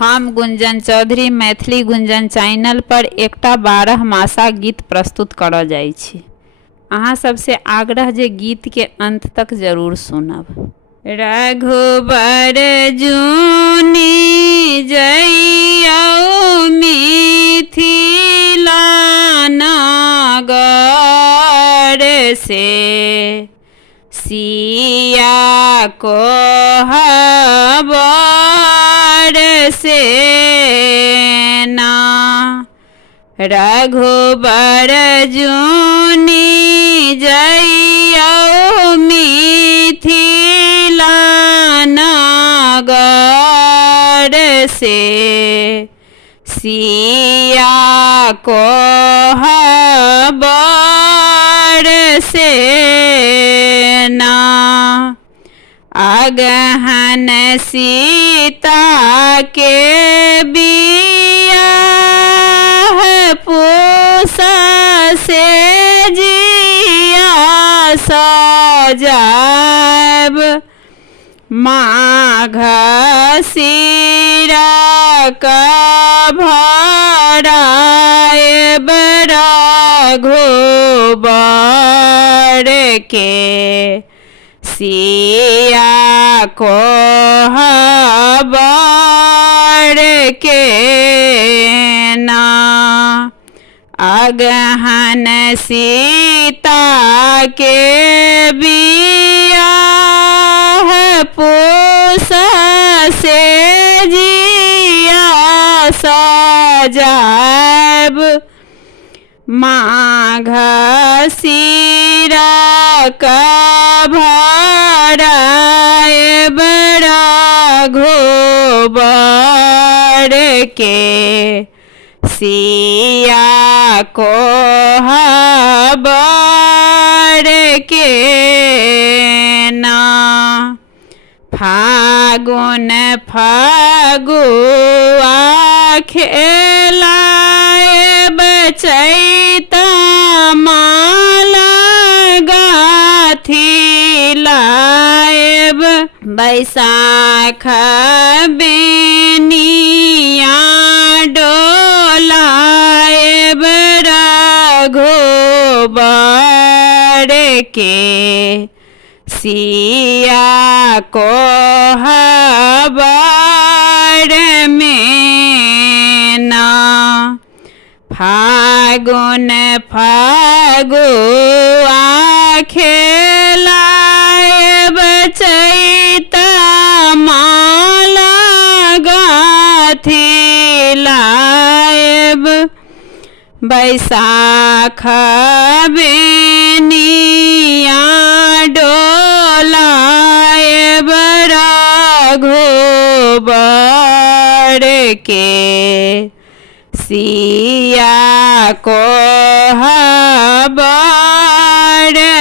हम गुंजन चौधरी मैथिली गुंजन चैनल पर एकटा 12 मासा गीत प्रस्तुत करऽ जाइ छी। अहाँ सबसे आग्रह जे गीत के अंत तक जरूर सुनब। रघुबर जूनी जइयो मिथिला नगर से, सिया कोहबर से ना। रघुबर जूनी जइयो मिथिला नगर से, सिया कोहबर से ना। अगहन सीता के बियाह पूसा से जिया सजाब, माघ शिरा का भराएब रघुबर के, सिया कोहबर के ना। अगहन सीता के बियाह पूसा से जिया सजाब, माघ शिरा का भराएब रघुबर के, सिया कोहबर के ना। फागुन फगुआ खेलाएब, चैता माला गाथी लाएब, बैसाख बेनिया डोलाएब रघुबर के, सिया कोहबर में ना। फागुन फगुआ खेलाएब, चैता माला गाथी लाएब, बैसाख बेनिया डोलाएब रघुबर के, सिया कोहबर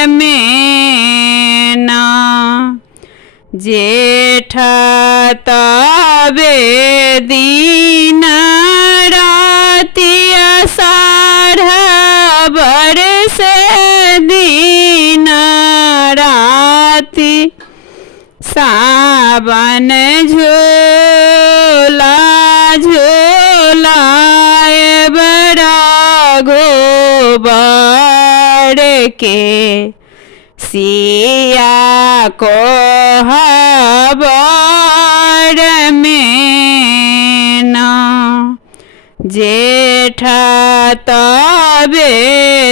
में ना। जेठ तबे दिन राति आषाढ़ बरस दिन राति, सावन झूला झूलाएब रघुबर के, सिया कोहबर में ना। जेठ तबे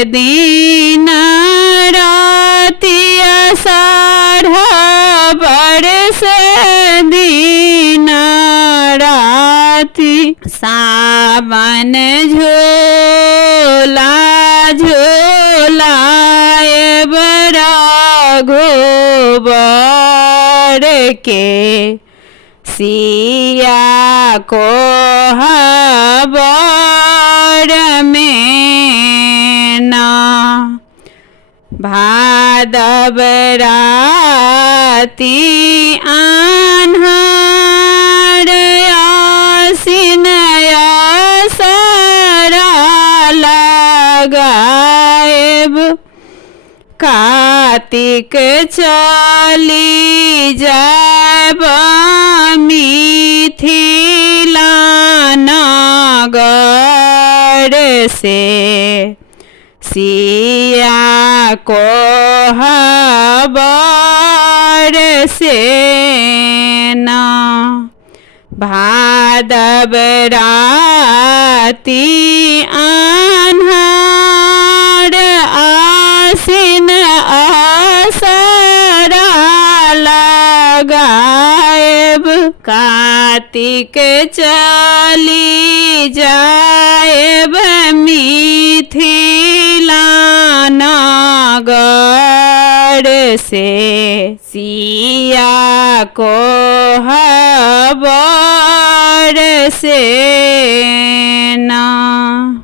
दिन राति आषाढ़ बरस दिन राति, सावन झूला झूलाएब रघुबर के, सिया कोहबर में ना। भादव राति आन्हार आसिन आसरा लगाएब, कार्तिक चली जाब मिथिला नगर से सिया को खबर से न भादव राति आन्हार आसिन असरा लगाएब कार्तिक चली जाएब मिथिला नगर से सिया को खबर से न।